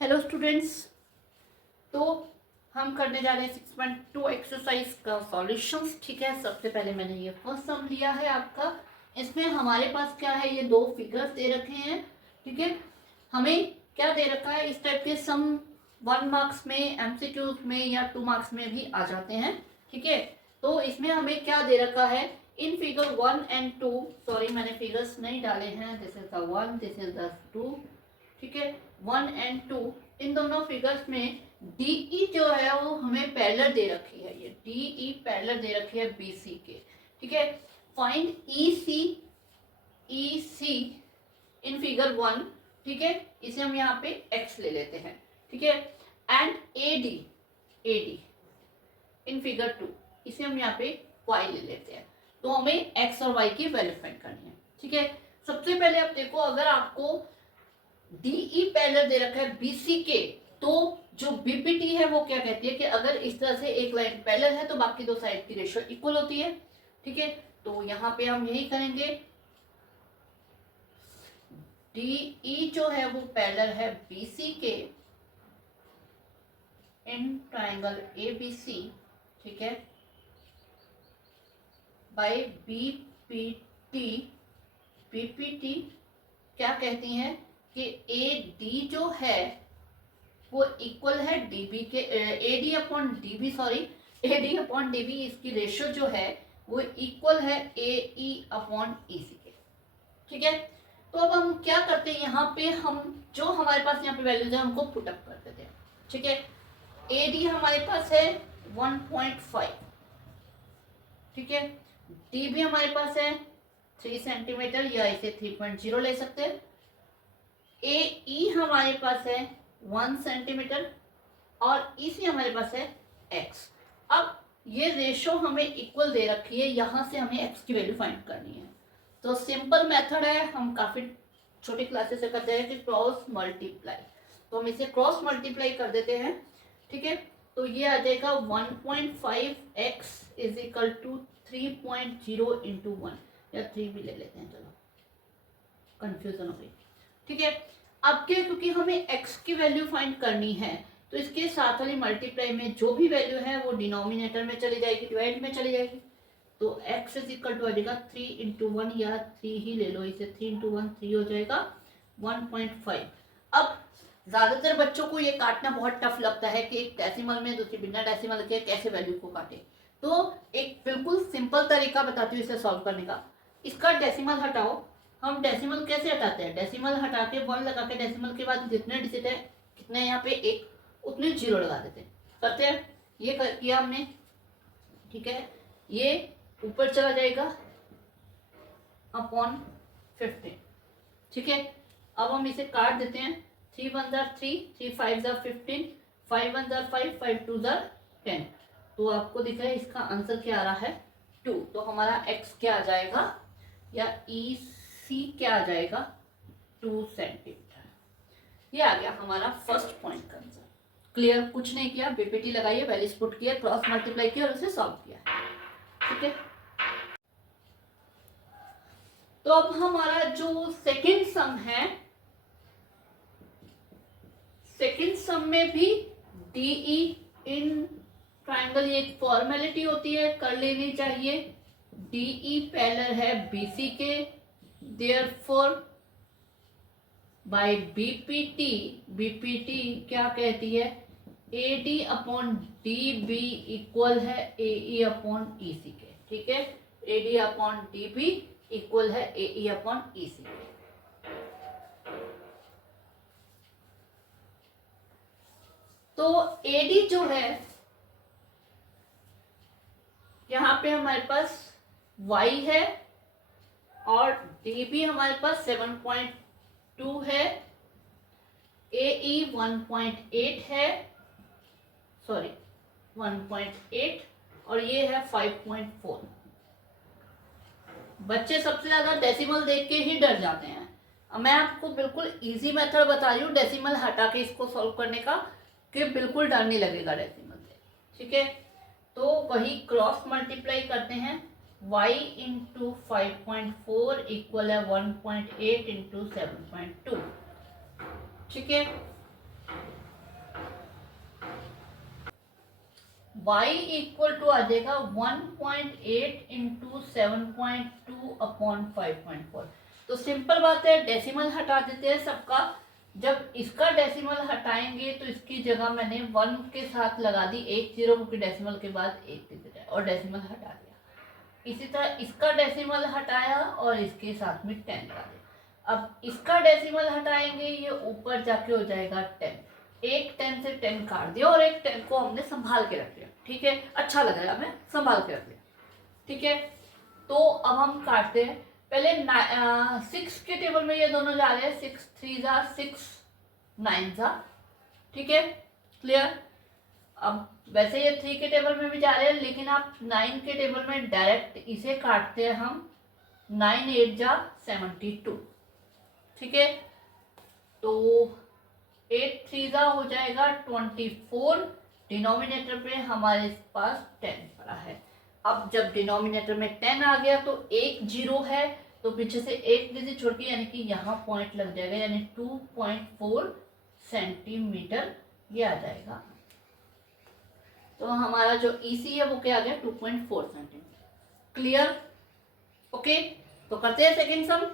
Hello students. तो हम करने जा रहे हैं 6.2 एक्सरसाइज का सॉल्यूशंस। ठीक है, सबसे पहले मैंने ये फर्स्ट सम लिया है आपका। इसमें हमारे पास क्या है, ये दो फिगर्स दे रखे हैं। ठीक है, हमें क्या दे रखा है, इस टाइप के सम 1 मार्क्स में, एमसीक्यूज में या 2 मार्क्स में भी आ जाते हैं। ठीक है, तो इसमें हमें क्या दे रखा है, इन फिगर 1 एंड 2, सॉरी मैंने फिगर्स नहीं डाले हैं, this is the 1, this is the 2। ठीक है, 1 एंड 2, इन दोनों फिगर्स में डीई जो है वो हमें पैरेलल दे रखी है। ये डीई पैरेलल दे रखी है बीसी के। ठीक है, find EC, EC in figure 1। ठीक है, इसे हम यहाँ पे एक्स ले लेते हैं। ठीक है, and AD, AD in figure 2, इसे हम यहाँ पे वाई ले लेते हैं। तो हमें एक्स और वाई की वैल्यू फाइंड करनी है। ठीक है, सबसे पहले आप देखो, अगर आपको डीई पैरेलल दे रखा है बीसी के, तो जो बीपीटी है वो क्या कहती है कि अगर इस तरह से एक लाइन पैरेलल है तो बाकी दो साइड की रेशियो इक्वल होती है। ठीक है, तो यहाँ पे हम यही करेंगे, डीई जो है वो पैरेलल है बीसी के इन ट्राइंगल एबीसी। ठीक है, बाय बीपीटी, बीपीटी क्या कहती हैं कि ए डी जो है वो इक्वल है डीबी के, AD upon DB, sorry AD upon DB, इसकी रेशियो जो है वो इक्वल है ए ई अपॉन ईसी के। ठीक है, तो अब हम क्या करते हैं, यहाँ पे हम जो हमारे पास यहाँ पे वैल्यूज है हमको पुटअप कर देते हैं। ठीक है, एडी हमारे पास है 1.5। ठीक है, डीबी हमारे पास है 3 सेंटीमीटर, या इसे 3.0 ले सकते हैं। ए ई हमारे पास है 1 सेंटीमीटर और इसी हमारे पास है x। अब ये रेशो हमें इक्वल दे रखी है, यहाँ से हमें x की वैल्यू फाइंड करनी है। तो सिंपल मेथड है, हम काफ़ी छोटी क्लासेस से करते हैं कि क्रॉस मल्टीप्लाई। तो हम इसे क्रॉस मल्टीप्लाई कर देते हैं। ठीक है, तो ये आ जाएगा 1.5x is equal to 3.0 into 1, या 3 भी ले लेते हैं, चलो कंफ्यूजन हो गई। ठीक है, अब क्या, क्योंकि हमें x की वैल्यू फाइंड करनी है तो इसके साथ वाली मल्टीप्लाई में जो भी वैल्यू है वो डिनोमिनेटर में चली जाएगी, डिवाइड में चली जाएगी। तो x इज इक्वल टू आ जाएगा 3 इंटू 1, या 3 ही ले लो, इसे 3 इंटू 1 3 हो जाएगा 1.5। अब ज़्यादातर बच्चों को ये काटना बहुत टफ लगता है कि एक डेसिमल में दूसरी बिना डेसिमल के कैसे वैल्यू को काटे। तो एक बिल्कुल सिंपल तरीका बताती हूँ इसे सॉल्व करने का। इसका डेसिमल हटाओ। हम डेसिमल कैसे हटाते हैं, डेसिमल हटा के 1 लगा के डेसिमल के बाद जितने डिजिट है, कितने यहाँ पे 1, उतने 0 लगा देते हैं। करते हैं, ये किया हमने। ठीक है, ये ऊपर चला जाएगा अपॉन 15। ठीक है, अब हम इसे काट देते हैं। 3 1 जार 3, 3 5 जार 15, 5 1 जार 5, 5 2 जार 10। तो आपको दिख रहा है इसका आंसर क्या आ रहा है, 2। तो हमारा x क्या आ जाएगा, या ई सी क्या आ जाएगा, 2 सेंटीमीटर। ये आ गया हमारा फर्स्ट पॉइंट का आंसर। क्लियर, कुछ नहीं किया, बीपीटी लगाइए, वैल्यूज पुट किया, क्रॉस मल्टीप्लाई किया और उसे सॉल्व किया। ठीक है, तो अब हमारा जो सेकंड सम है, सेकंड सम में भी डीई इन ट्राइंगल, ये एक फॉर्मेलिटी होती है, कर लेनी चाहिए। डीई पैरेलल है बीसी के, देयरफॉर बाय बीपीटी, बीपीटी क्या कहती है, एडी अपॉन डीबी इक्वल है एई अपॉन ईसी के। ठीक है, एडी अपॉन डीबी इक्वल है एई अपॉन ईसी के। तो एडी जो है, यहाँ पे हमारे पास y है और dB हमारे पास 7.2 है, AE 1.8 है, सॉरी 1.8, और ये है 5.4। बच्चे सबसे ज्यादा डेसिमल देख के ही डर जाते हैं। अब मैं आपको बिल्कुल इजी मेथड बता रही हूँ डेसिमल हटा के इसको सॉल्व करने का, कि बिल्कुल डर नहीं लगेगा डेसिमल से। ठीक है, तो वही क्रॉस मल्टीप्लाई करते हैं, y इंटू 5.4 इक्वल है 1.8 इंटू 7.2। ठीक है, y इक्वल टू आ जाएगा 1.8 इंटू 7.2 अपॉन 5.4। तो सिंपल बात है, डेसिमल हटा देते हैं सबका। जब इसका डेसिमल हटाएंगे तो इसकी जगह मैंने 1 के साथ लगा दी एक जीरो, क्योंकि डेसिमल के बाद एक दिख जाए, और डेसिमल हटा दिया। इसी तरह इसका डेसिमल हटाया और इसके साथ में 10 लगा दिया। अब इसका डेसिमल हटाएंगे, ये ऊपर जाके हो जाएगा 10। एक 10 से 10 काट दिया और एक 10 को हमने संभाल के रख लिया, ठीक है, अच्छा लग रहा है, हमें संभाल के रख लिया, ठीक है। तो अब हम काटते हैं। पहले 6 के टेबल में ये दोनों जा रहे हैं, 6 3 जा 6 9 जा, ठीक है, क्लियर। अब वैसे ये 3 के टेबल में भी जा रहे हैं, लेकिन आप 9 के टेबल में डायरेक्ट इसे काटते हैं हम, 9 8 जा 72, ठीक है। तो 8 3 जा हो जाएगा 24, डिनोमिनेटर पे हमारे पास 10 पड़ा है। अब जब डिनोमिनेटर में 10 आ गया तो एक जीरो है, तो पीछे से एक डिजिट छोड़ के, यानी कि यहाँ पॉइंट लग जाएगा, यानी 2.4 सेंटीमीटर ये आ जाएगा। तो हमारा जो EC है वो क्या आ गया, 2.4 सेंटीमीटर, क्लियर, ओके। तो करते हैं सेकेंड सम।